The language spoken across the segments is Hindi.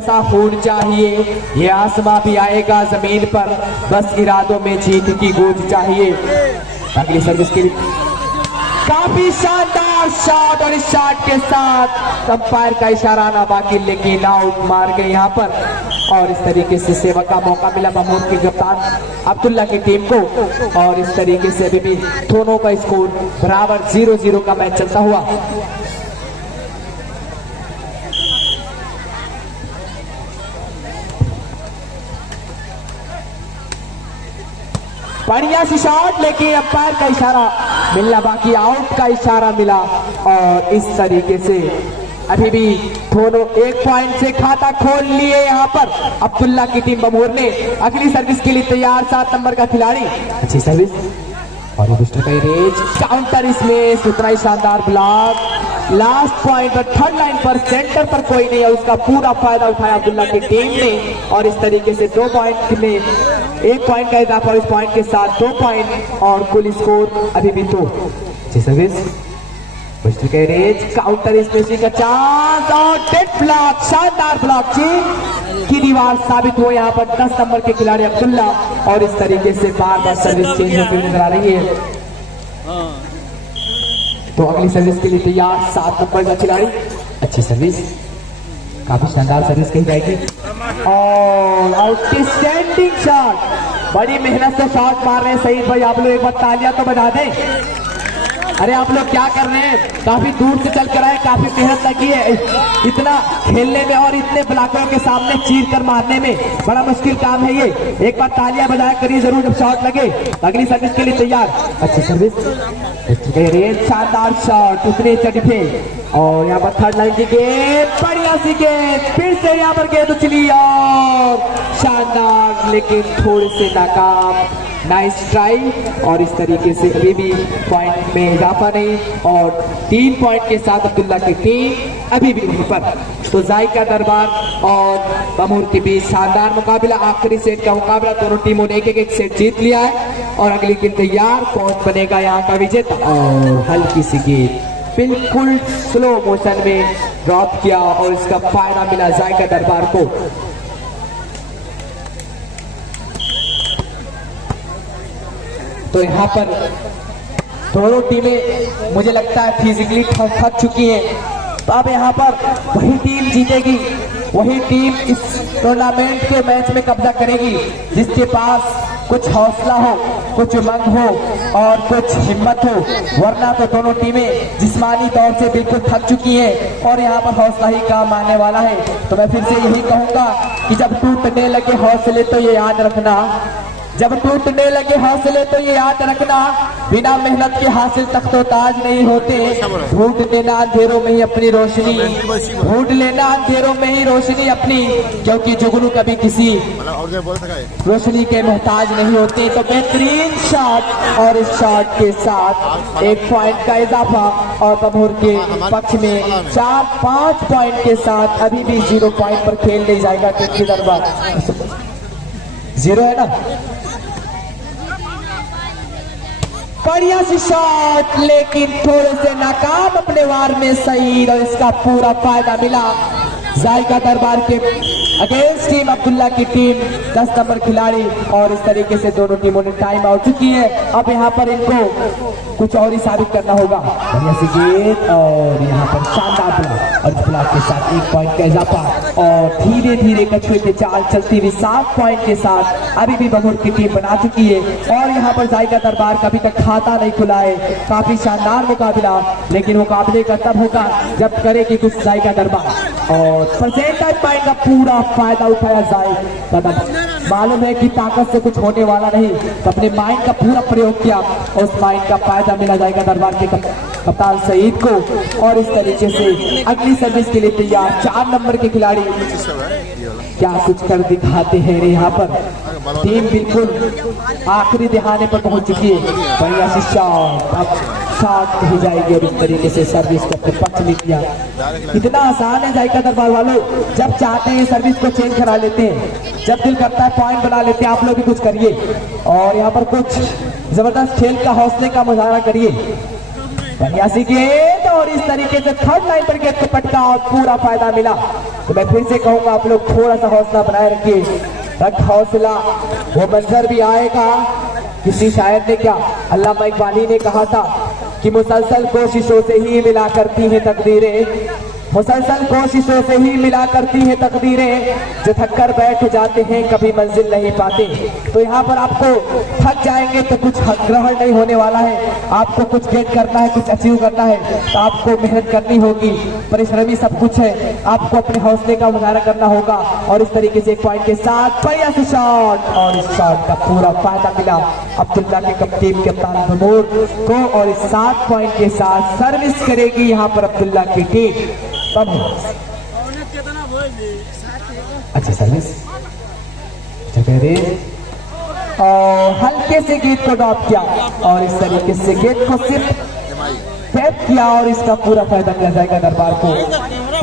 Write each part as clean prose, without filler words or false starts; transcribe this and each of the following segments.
ऐसा होड़ चाहिए, ये आसमां भी आएगा जमीन पर, बस इरादों में जीत की गूंज चाहिए। अगली सर्विस के लिए काफी शानदार शॉट और इस शॉट के साथ अंपायर का इशारा आना बाकी, लेकिन आउट मार गए यहाँ पर। और इस तरीके से सेवा का मौका मिला बमूर के कप्तान अब्दुल्ला की टीम को। और इस तरीके से अभी भी दोनों का स्कोर बराबर 0-0 का मैच चलता हुआ। बढ़िया सी शॉट, लेकिन अंपायर का इशारा मिलना बाकी, आउट का इशारा मिला। और इस तरीके से अभी भी दोनों 1 पॉइंट से खाता खोल लिए यहाँ पर अब्दुल्ला की टीम बमूर ने। अगली सर्विस के लिए तैयार 7 नंबर का खिलाड़ी, अच्छी सर्विस और रेज काउंटर, इसमें उतना ही शानदार ब्लॉक। लास्ट पॉइंट पर थर्ड लाइन पर सेंटर पर कोई नहीं है, उसका पूरा फायदा उठाया अब्दुल्ला की टीम ने। और इस तरीके से 2 पॉइंट में 1 पॉइंट का इजाफा, इस पॉइंट के साथ 2 पॉइंट और कुल स्कोर अभी भी 2। सर्विस रेज काउंटर, इसमें का चांस और डेड ब्लॉक, शानदार ब्लॉक चीन की दीवार साबित हो यहाँ पर 10 नंबर के खिलाड़ी अब्दुल्ला। और इस तरीके से बार बार सर्विस चेंज होती हुई नजर आ रही है। तो अगली सर्विस के लिए तैयार 7 नंबर का खिलाड़ी, अच्छी सर्विस, काफी शानदार सर्विस कही जाएगी और आउटस्टैंडिंग शॉट। बड़ी मेहनत से शॉट मार रहे हैं सईद भाई, आप लोग एक बार तालियां तो बजा दें। अरे आप लोग क्या कर रहे हैं, काफी दूर से चल कर आए, काफी मेहनत लगी है इतना खेलने में और इतने ब्लॉकरों के सामने चीर कर मारने में, बड़ा मुश्किल काम है ये। एक बार तालियां बजाया करिए जरूर जब शॉट लगे। अगली सर्विस के लिए तैयार, अच्छी सर्विस, शानदार शॉट, उतने चढ़े और यहाँ पर थर्ड लाइन की गेंद, बढ़िया सी गेंद, फिर से यहाँ पर गेंद उछली और शानदार, लेकिन थोड़े से नाकाम। Nice try. और इस तरीके से अभी भी पॉइंट में इजाफा नहीं और 3 पॉइंट के साथ अब्दुल्ला की टीम अभी भी वहीं पर। तो जायका दरबार और बमूर के बीच शानदार मुकाबला, आखिरी सेट का मुकाबला, दोनों टीमों ने एक सेट जीत लिया है। और अगली गेंद तैयार, कौन बनेगा यहाँ का विजेता। और हल्की सी गेंद बिल्कुल स्लो मोशन में ड्रॉप किया और इसका फायदा मिला जायका दरबार को। तो यहाँ पर दोनों टीमें मुझे लगता है फिजिकली थक चुकी हैं। तो अब यहाँ पर वही टीम जीतेगी, वही टीम इस टूर्नामेंट के मैच में कब्जा करेगी जिसके पास कुछ हौसला हो, कुछ उमंग हो और कुछ हिम्मत हो। वरना तो दोनों टीमें जिस्मानी तौर से बिल्कुल थक चुकी हैं और यहाँ पर हौसला ही काम आने वाला है। तो मैं फिर से यही कहूँगा कि जब टूटने लगे हौसले तो ये याद रखना, जब टूटने लगे हौसले तो ये याद रखना, बिना मेहनत के हासिल तख्तो ताज नहीं होते। ढूंढ लेना अंधेरों में ही अपनी रोशनी, ढूंढ लेना अंधेरों में ही रोशनी अपनी, क्योंकि जुगनू कभी किसी रोशनी के मोहताज नहीं होते। तो बेहतरीन शॉट और इस शॉट के साथ 1 पॉइंट का इजाफा और बमूर के पक्ष में 4-5 पॉइंट के साथ अभी भी 0 पॉइंट पर खेल नहीं जाएगा। किसकी दरबार 0 है ना। बढ़िया सी शॉट, लेकिन थोड़े से नाकाम अपने वार में सईद और इसका पूरा फायदा मिला जायका दरबार के अगेंस्ट टीम अब्दुल्ला की टीम 10 नंबर खिलाड़ी। और इस तरीके से दोनों टीमों ने टाइम आउट चुकी है। अब यहाँ पर इनको कुछ और ही साबित करना होगा। बढ़िया सी गेंद और यहाँ पर शानदार ब्लॉक और ब्लॉक के साथ 1 पॉइंट का इजाफा और धीरे धीरे कछुए की चाल चलती हुई 7 पॉइंट के साथ अभी भी बमूर की टीम बना चुकी है। और यहाँ पर जायका दरबार का अभी तक खाता नहीं खुला है। काफी शानदार मुकाबला, लेकिन मुकाबले का तब होगा जब करेगी कुछ जायका दरबार। और परसेंटेज पॉइंट का पूरा फायदा उठाया जाए, तब मालूम है कि ताकत से कुछ होने वाला नहीं, तो अपने माइंड का पूरा प्रयोग किया और उस माइंड का फायदा मिला जाएगा दरबार के कप्तान सईद को। और इस तरीके से अगली सर्विस के लिए तैयार 4 नंबर के खिलाड़ी क्या कुछ कर दिखाते हैं। यहाँ पर टीम बिल्कुल आखिरी दिहाने पर पहुंच चुकी है। बढ़िया सी शॉट, अब शॉट ही जाएगी और इस तरीके से सर्विस को अपने पक्ष में किया। इतना आसान है जायका दरबार वालों, जब चाहते हैं सर्विस को चेंज करा लेते हैं, जब दिल करता है पॉइंट बना लेते हैं। आप लोग भी कुछ करिए और यहाँ पर कुछ जबरदस्त खेल का हौसले का मुजाहरा करिए। बनियासी गेंद और इस तरीके से थर्ड लाइन पर गेंद को पटका और पूरा फायदा मिला। तो मैं फिर से कहूंगा आप लोग थोड़ा सा हौसला बनाए रखिए, रख हौसला, वो मंजर भी आएगा। किसी शायर ने क्या, अल्लामा इकबाली ने कहा था कि मुसलसल कोशिशों से ही मिला करती है तकदीरें, मुसलसल कोशिशों से ही मिला करती है तकदीरें, जो थक कर बैठ जाते हैं कभी मंजिल नहीं पाते। तो यहाँ पर आपको थक जाएंगे तो कुछ ग्रहण नहीं होने वाला है, आपको कुछ गेट करना है, कुछ अचीव करना है तो आपको मेहनत करनी होगी, परिश्रमी सब कुछ है, आपको अपने हौसले का मुजाहरा करना होगा। और इस तरीके से एक पॉइंट के साथ बढ़िया से शॉट और इस शॉट का पूरा फायदा मिला अब्दुल्ला के टीम कप्तान बमूर को। और इस 7 पॉइंट के साथ सर्विस करेगी यहाँ पर अब्दुल्ला की टीम। अच्छा सर्विस और हल्के से गेंद को ड्रॉप किया और इस तरीके से गेंद को सिर्फ टैप किया और इसका पूरा फायदा मिल जाएगा दरबार को।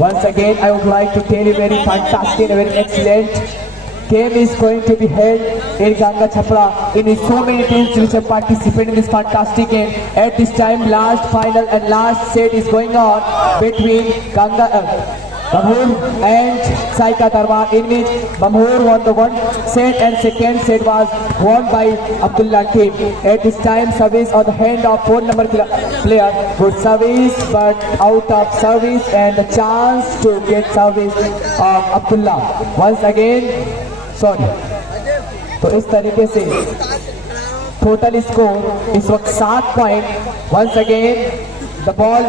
Once again I would like to tell you very fantastic, very excellent game is going to be held in Ganga Chhapra. In so many teams which have participated in this fantastic game. At this time, last final and last set is going on between Bamhur and Saika Darbar, in which Bamhur won the one set and second set was won by Abdullah team. At this time, service on the hand of 4 number player. Good service but out of service and the chance to get service of Abdullah. Once again, sorry. तो इस तरीके से टोटल स्कोर इस वक्त 7 point. Once again the ball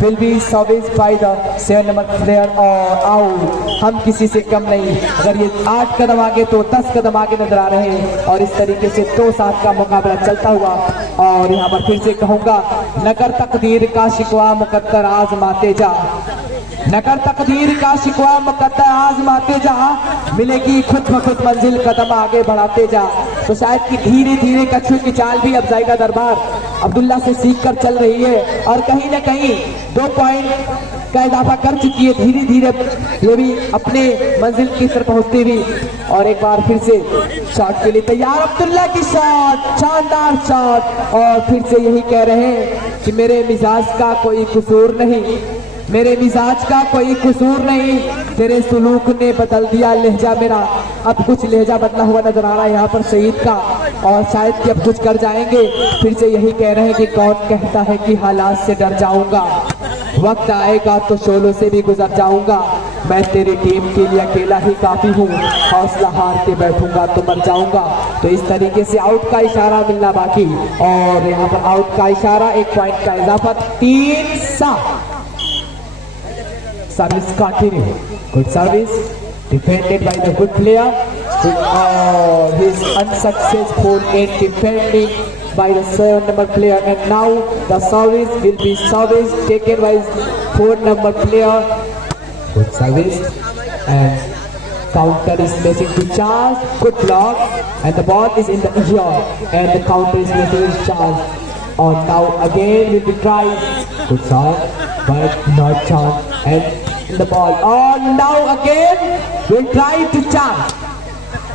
will be service by the 7 number player और आउट। हम किसी से कम नहीं, अगर ये 8 कदम आगे तो 10 कदम आगे नजर आ रहे हैं। और इस तरीके से 2-7 का मुकाबला चलता हुआ और यहाँ पर फिर से कहूंगा, नगर तकदीर का शिकवा मुकद्दर आजमाते जा, नगर तकदीर का शिकवा मुकद्दर आजमाते जा, मिलेगी खुद ब खुद मंजिल कदम आगे बढ़ाते जा। तो शायद कि धीरे धीरे कछुए की चाल भी अब जाएगा दरबार अब्दुल्ला से सीख कर चल रही है और कहीं ना कहीं 2 पॉइंट का इजाफा कर चुकी है। धीरे धीरे ये भी अपने मंजिल की तरफ पहुंचती हुई। और एक बार फिर से शॉट के लिए तैयार अब्दुल्ला की शॉट, शानदार शॉट। और फिर से यही कह रहे हैं कि मेरे मिजाज का कोई कसूर नहीं, मेरे मिजाज का कोई कसूर नहीं, तेरे सुलूक ने बदल दिया लहजा मेरा। अब कुछ लहजा बदला हुआ नजर आ रहा है यहाँ पर सईद का और शायद कि अब कुछ कर जाएंगे। फिर से यही कह रहे हैं कि कौन कहता है कि हालात से डर जाऊंगा, वक्त आएगा तो शोलों से भी गुजर जाऊंगा। मैं तेरी टीम के लिए अकेला ही काफी हूँ, हौसला हार के बैठूंगा तो मर जाऊंगा। तो इस तरीके से आउट का इशारा मिलना बाकी और यहाँ पर आउट का इशारा, 1 पॉइंट का इजाफा, 3-7। Service continue. Good service defended by the good player. He's unsuccessful in defending by the 7 number player, and now the service will be service taken by 4 number player. Good service and counter is missing to charge. Good block and the ball is in the air and the counter is missing to charge. And now again will be tried. Good shot but not chance and the ball. Oh, now again we'll try to chance.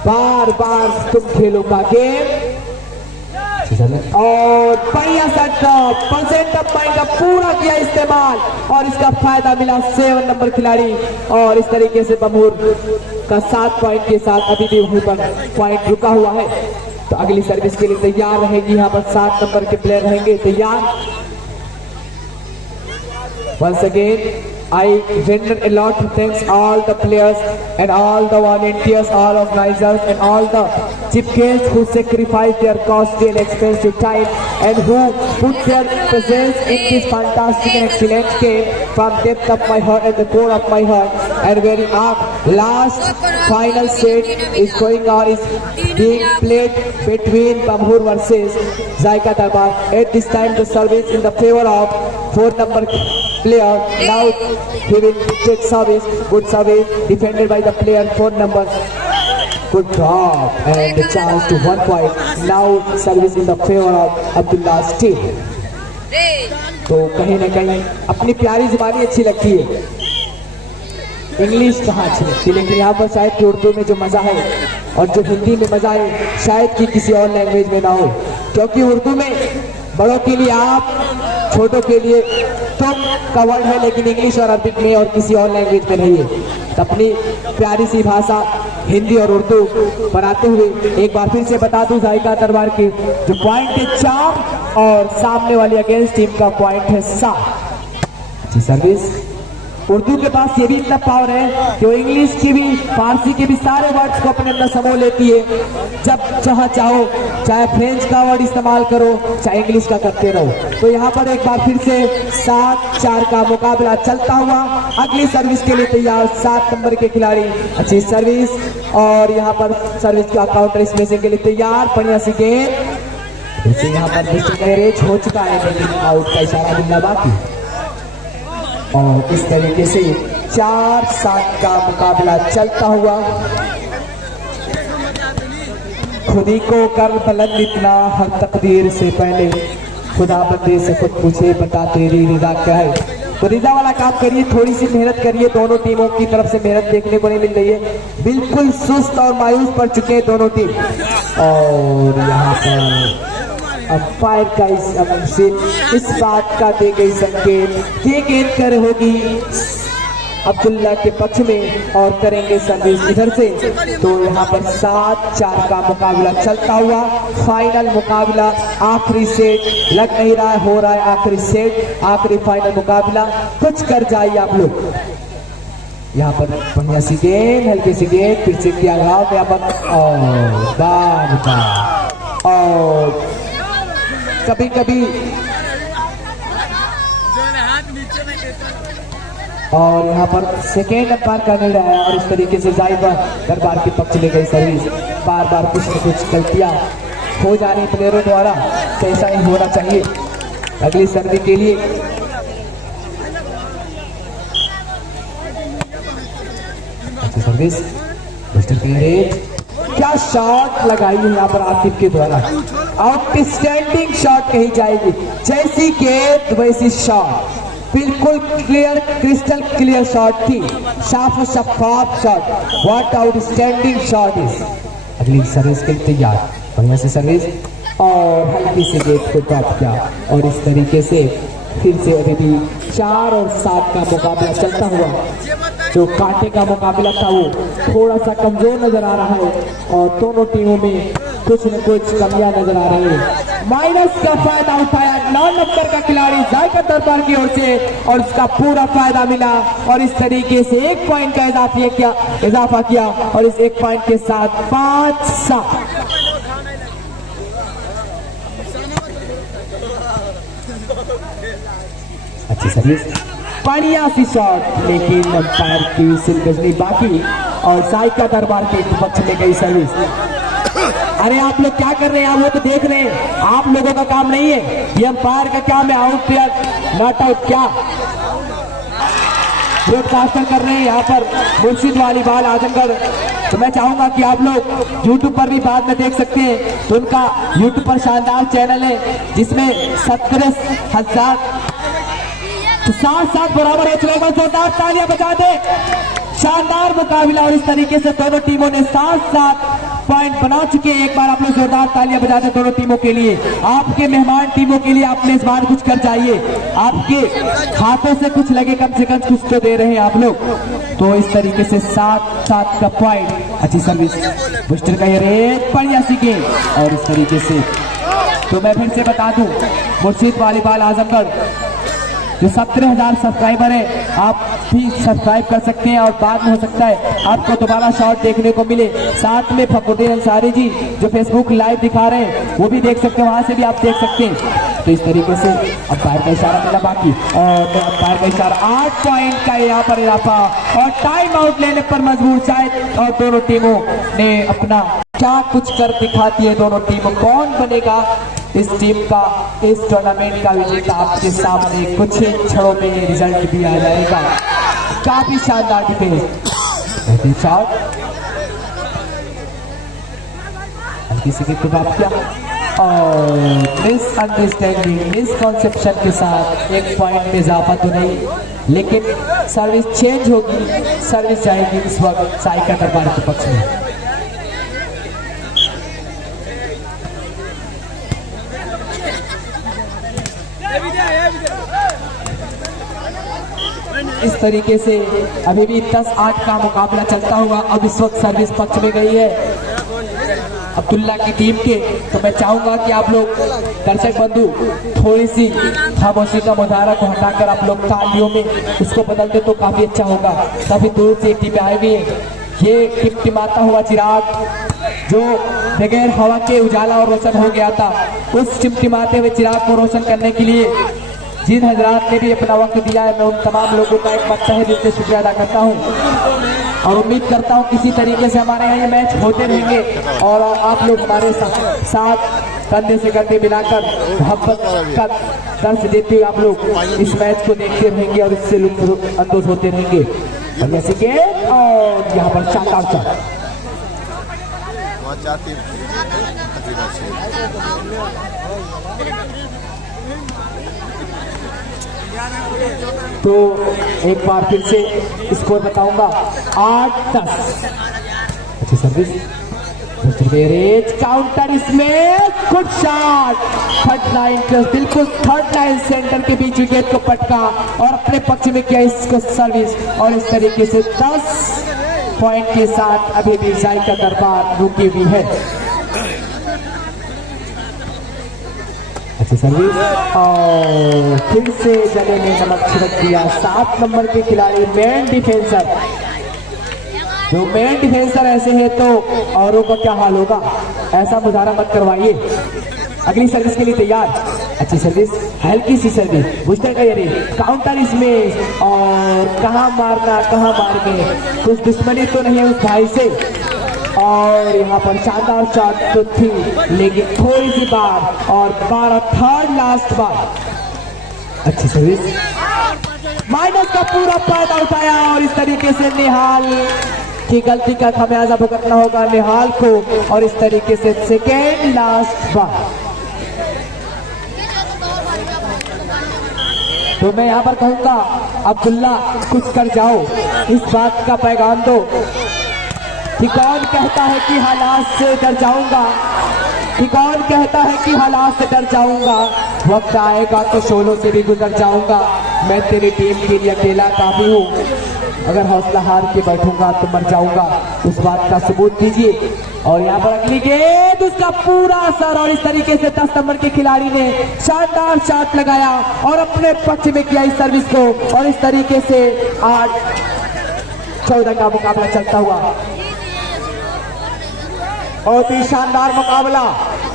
बार बार तुम खेलो का गेम और बढ़िया सा ड्रॉप, परसेंट पॉइंट का पूरा किया इस्तेमाल और इसका फायदा मिला 7 नंबर खिलाड़ी। और इस तरीके से बमूर का 7 पॉइंट के साथ अभी भी वहीं पर पॉइंट रुका हुआ है। तो अगली सर्विस के लिए तैयार रहेगी, यहाँ पर 7 नंबर के प्लेयर रहेंगे तैयार। Once again, I render a lot of thanks all the players and all the volunteers, all organizers and all the chief guests who sacrificed their costly and expensive time and who put their presence in this fantastic and excellent game from depth of my heart and the core of my heart. And very last final set is going on, is being played between Bamhur versus Zaika Darbar. At this time the service in the favor of 4 number player. Now he will take service. Good service defended by the player 4 number. Good drop and the chance to 1 point. Now service in the favor of Abdullah's team. तो कहीं ना कहीं अपनी प्यारी जुबानी अच्छी लगती है, इंग्लिश कहाँ अच्छी लगती है, लेकिन यहाँ पर शायद कि उर्दू में जो मज़ा है और जो हिंदी में मज़ा है शायद कि किसी और लैंग्वेज में ना हो, क्योंकि उर्दू में बड़ों के लिए आप छोटों के लिए तुम का वर्ड है, लेकिन इंग्लिश और अरबिक में और किसी और लैंग्वेज में नहीं है। तो अपनी प्यारी सी भाषा हिंदी और उर्दू बनाते हुए एक बार फिर से बता दूं, जायका दरबार के जो पॉइंट है 4 और सामने वाली अगेंस्ट टीम का पॉइंट है 7। जी सर्विस। उर्दू के पास ये भी इतना पावर है कि वो इंग्लिश की भी फारसी के भी सारे वर्ड्स को अपने अंदर समो लेती है। जब जहाँ चाहो, चाहे फ्रेंच का वर्ड इस्तेमाल करो, चाहे इंग्लिश का करते रहो। तो यहाँ पर एक बार फिर से 7-4 का मुकाबला चलता हुआ। अगली सर्विस के लिए तैयार 7 नंबर के खिलाड़ी। अच्छी सर्विस और यहाँ पर सर्विस का काउंटर स्मेशिंग के लिए तैयार। बढ़िया सी गेंद, यहाँ पर डिस्ट्रिक्ट हो चुका है, लेकिन आउट का इशारा मिलना बाकी। और इस तरीके से 4-7 का मुकाबला चलता हुआ। खुदी को कर बुलंद इतना, हर तकदीर से पहले खुदा बंदे से खुद पूछे, बता तेरी रिदा क्या है। तो रिदा वाला काम करिए, थोड़ी सी मेहनत करिए। दोनों टीमों की तरफ से मेहनत देखने को नहीं मिल रही है, बिल्कुल सुस्त और मायूस पड़ चुके हैं दोनों टीम। और यहाँ पर अंपायर का इस बात का दे गई संकेत, ये गेंद कर होगी अब्दुल्ला के पक्ष में और करेंगे सर्विस इधर से। तो यहाँ पर 7-4 का मुकाबला चलता हुआ। फाइनल मुकाबला, आखिरी सेट लग नहीं रहा है, हो रहा है आखिरी सेट, आखिरी फाइनल मुकाबला। कुछ कर जाइए आप लोग। यहाँ पर बढ़िया सी गेंद, हल्की सी गेंद, फिर से किया घाव यहाँ पर और कभी कभी और यहाँ पर सेकेंड अंपायर का निर्णय आया और इस तरीके से जायका दरबार के पक्ष ले गई सर्विस। बार बार कुछ न कुछ गलतियां हो जा रही प्लेयरों द्वारा, तो ऐसा ही होना चाहिए अगली सर्विस के लिए। अच्छी सर्विस, क्या शॉट लगाई है यहाँ पर आसिफ के द्वारा, आउटस्टैंडिंग शॉट कही जाएगी। जैसी गेंद वैसी शॉट, बिल्कुल क्लियर, क्रिस्टल क्लियर शॉट थी, साफ शफाफ shot. What outstanding shot is. अगली सर्विस के लिए तैयार, बढ़िया से सर्विस और हल्की से गेंद को ड्रॉप किया और इस तरीके से फिर से अभी भी 4 और 7 का मुकाबला चलता हुआ। जो कांटे का मुकाबला था वो थोड़ा सा कमजोर नजर आ रहा है और दोनों टीमों में कुछ न कुछ कमियां नजर आ रही है। माइनस का फायदा उठाया 9 नंबर का खिलाड़ी जायका दरबार की ओर से और उसका पूरा फायदा मिला और इस तरीके से 1 पॉइंट का इजाफा किया और इस 1 पॉइंट के साथ 5-7। अच्छी सर्विस, बढ़िया सी शॉट, लेकिन अंपायर की विसिल बजनी बाकी और जायका दरबार के पक्ष में गई सर्विस। अरे आप लोग क्या कर रहे हैं, आप लोग तो देख रहे हैं, आप लोगों का काम नहीं है, ये अंपायर का काम है। आउट प्लेयर नॉट आउट क्या ब्रॉडकास्टर कर रहे हैं यहाँ पर मुर्शिद वालीबाल आजमगढ़। तो मैं चाहूंगा कि आप लोग YouTube पर भी बाद में देख सकते हैं, तो उनका YouTube पर शानदार चैनल है जिसमें 17,000 साथ बराबर हो चुका। जोरदार तालियां बजा दे, शानदार मुकाबला और इस तरीके से दोनों टीमों ने 7-7 पॉइंट बना चुके हैं। एक बार आप लोग जोरदार तालियां बजा दें दोनों टीमों के लिए, आपके मेहमान टीमों के लिए। आपने इस बार कुछ कर जाइए, आपके हाथों से कुछ लगे, कम से कम कुछ तो दे रहे हैं आप लोग। तो इस तरीके से 7-7 का पॉइंट। अच्छी सर्विस, बुस्टर का ये रेट, बढ़िया सी गेम और इस तरीके से। तो मैं फिर से बता दूं, मुर्शिद वालीबाल आजमगढ़ जो 17,000 सब्सक्राइबर है, आप भी सब्सक्राइब कर सकते हैं और बाद में हो सकता है आपको दोबारा शॉट देखने को मिले। साथ में फखरुद्दीन अंसारी जी जो फेसबुक लाइव दिखा रहे हैं वो भी देख सकते हैं, वहां से भी आप देख सकते हैं। तो इस तरीके से अंपायर का इशारा मिला बाकी और अंपायर का इशारा 8 पॉइंट का यहाँ पर इजाफा और टाइम आउट लेने पर मजबूर शायद। और दोनों टीमों ने अपना क्या कुछ कर दिखाती है दोनों टीमों। कौन बनेगा इस टीम का, इस टूर्नामेंट का विजेता, आपके सामने कुछ क्षणों में रिजल्ट भी आ जाएगा। काफी शानदार डिफेंस, शॉट किसी की किया और मिसअंडरस्टैंडिंग, मिसकॉन्सेप्शन के साथ 1 पॉइंट में इजाफा तो नहीं, लेकिन सर्विस चेंज होगी, सर्विस जाएगी इस वक्त जायका दरबार के पक्ष में। इस तरीके से अभी भी 10-8 का मुकाबला चलता हुआ अब इस वक्त सर्विस पक्ष में गई है अब्दुल्ला की टीम के। तो मैं चाहूंगा कि आप लोग दर्शक बंधु थोड़ी सी खामोशी का मुजाहरा को हटाकर आप लोग तालियों में इसको बदल दे तो काफी अच्छा होगा। काफी दूर से टीम आए हुए हैं। ये टिमटिमाता हुआ चिराग जो बगैर हवा के उजाला और रोशन हो गया था, उस टिमटिमाते हुए चिराग को रोशन करने के लिए जिन हजरात ने भी अपना वक्त दिया है, मैं उन तमाम लोगों का एक बार तहे दिल से शुक्रिया अदा करता हूं और उम्मीद करता हूं किसी तरीके से हमारे यहाँ ये मैच होते रहेंगे और आप लोग हमारे साथ कंधे से कंधे मिलाकर मोहब्बत का दर्ज देते हुए आप लोग इस मैच को देखते रहेंगे और इससे लुत्फ अंदोज होते रहेंगे। और जैसे कि और यहाँ पर शानदार तो एक बार फिर से स्कोर बताऊंगा 8-10। अच्छी सर्विस, काउंटर, इसमें गुड शॉट, थर्ड लाइन बिल्कुल थर्ड लाइन सेंटर के बीच विकेट को पटका और अपने पक्ष में किया इसको सर्विस। और इस तरीके से 10 पॉइंट के साथ अभी भी जायका दरबार रुकी हुई है। अच्छी सर्विस और फिर से जले ने नमक छिड़क दिया। 7 नंबर के खिलाड़ी मेन डिफेंसर, जो मेन डिफेंसर ऐसे है तो औरों का क्या हाल होगा, ऐसा मुजाहरा मत करवाइए। अगली सर्विस के लिए तैयार। अच्छी सर्विस, हल्की सी सर्विस, बुझते गए रे काउंटर इसमें और कहां मारना कहां मारने, कुछ दुश्मनी तो नहीं है उस भाई से। और यहाँ पर शानदार शॉट तो थी लेकिन थोड़ी सी बार और 12 थर्ड लास्ट बार। अच्छी सर्विस, माइनस का पूरा फायदा उठाया और इस तरीके से निहाल की गलती का खमियाजा भुगतना होगा निहाल को। और इस तरीके से सेकेंड लास्ट बार। तो मैं यहाँ पर कहूंगा अब्दुल्ला कुछ कर जाओ, इस बात का पैगाम दो कि कौन कहता है कि हालात से डर जाऊंगा, कि कौन कहता है कि हालात से डर जाऊंगा, वक्त आएगा तो शोलों से भी गुजर जाऊंगा। मैं तेरी टीम के लिए अकेला काफी हूँ, अगर हौसला हार के बैठूंगा तो मर जाऊंगा, उस बात का सबूत दीजिए। और यहाँ पर अगली गेंद, उसका पूरा असर और इस तरीके से 10 नंबर के खिलाड़ी ने शानदार शॉट लगाया और अपने पक्ष में किया इस सर्विस को। और इस तरीके से 8-14 का मुकाबला चलता हुआ। बहुत ही शानदार मुकाबला,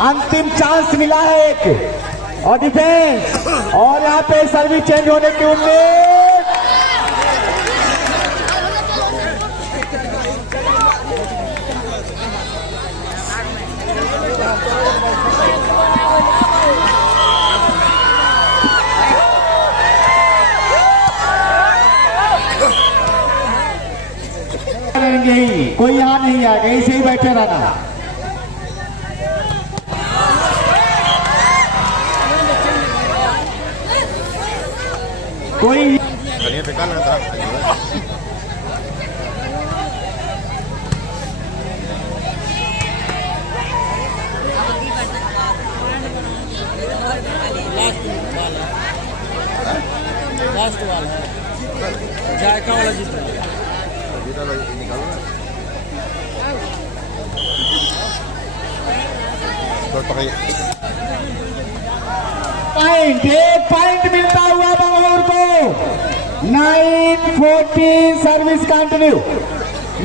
अंतिम चांस मिला है एक और डिफेंस और यहाँ पे सर्विस चेंज होने की उम्मीद। कोई यहाँ नहीं आएगा, यहीं से ही बैठे रहना। कोई लास्ट वाला जायका वाला जीत पॉइंट, एक पॉइंट मिलता हुआ बंगलुरु को। 9-14 सर्विस कंटिन्यू,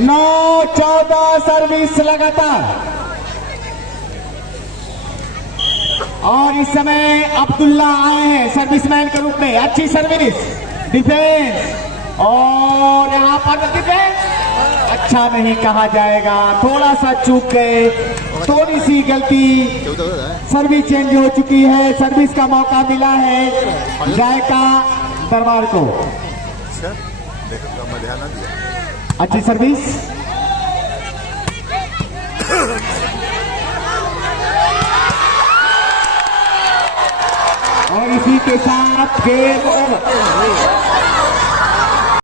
9-14 सर्विस लगातार। और इस समय अब्दुल्ला आए हैं सर्विसमैन के रूप में। अच्छी सर्विस, डिफेंस और यहाँ पर डिफेंस अच्छा नहीं कहा जाएगा, थोड़ा सा चूक गए, थोड़ी सी गलती। सर्विस चेंज हो चुकी है, सर्विस का मौका मिला है जायका दरबार को। अच्छी सर्विस और इसी के साथ गेम ओवर।